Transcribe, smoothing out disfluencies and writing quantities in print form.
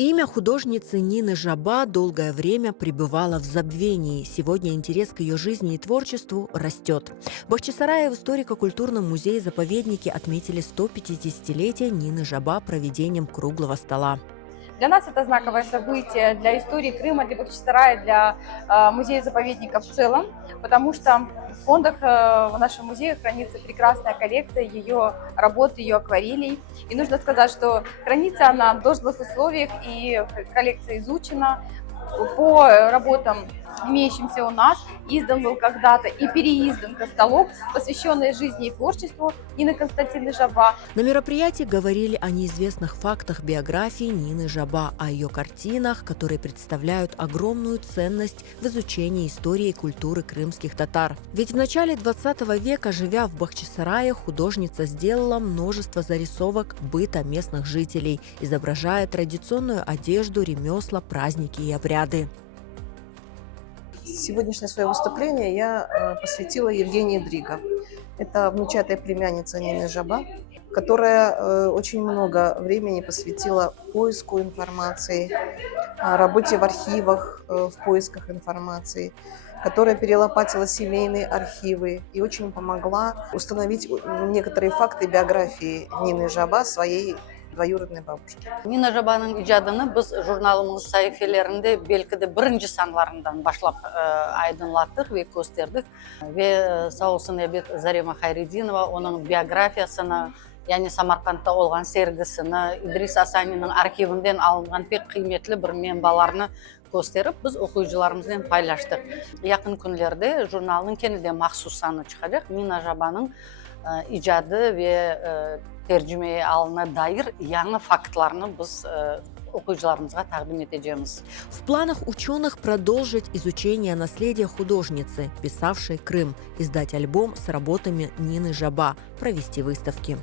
Имя художницы Нины Жаба долгое время пребывало в забвении. Сегодня интерес к ее жизни и творчеству растет. В Бахчисарае в историко-культурном музее-заповеднике отметили 150-летие Нины Жаба проведением круглого стола. Для нас это знаковое событие, для истории Крыма, для Бахчисарая, для музея-заповедника в целом, потому что в фондах в нашем музее хранится прекрасная коллекция ее работ, ее акварелей. И нужно сказать, что хранится она в должных условиях, и коллекция изучена по работам, имеющимся у нас. Издан был когда-то и переиздан каталог, посвященный жизни и творчеству Нины Константиновны Жаба. На мероприятии говорили о неизвестных фактах биографии Нины Жаба, о ее картинах, которые представляют огромную ценность в изучении истории и культуры крымских татар. Ведь в начале 20 века, живя в Бахчисарае, художница сделала множество зарисовок быта местных жителей, изображая традиционную одежду, ремесла, праздники и обряды. Сегодняшнее свое выступление я посвятила Евгении Дриго. Это внучатая племянница Нины Жаба, которая очень много времени посвятила поиску информации, работе в архивах, в поисках информации, которая перелопатила семейные архивы и очень помогла установить некоторые факты биографии Нины Жаба, своей двоюродной бабушки. Нина Жабаның ижадыны біз журналымыз sayfelerinde belki de birinci sanlarından başlap aydınlattık ve gösterdik. Ve sağ olsun Zarema Хайридинова onun biyografiyasını, yani Samarkand'da olgan sergisini, İdris Asani'nin arkivinden alıngan pek kıymetli bir menbalarını gösterip biz okuyucularımızla paylaştık. Yakın günlerde jurnalın kendine mahsus sanı çıkacak. Nina Жабаның icadı ve tercümeye alına dair yanı faktlarını biz okuyucularımıza takdim edeceğiz. В планах ученых продолжить изучение наследия художницы, писавшей Крым, издать альбом с работами Нины Жаба, провести выставки.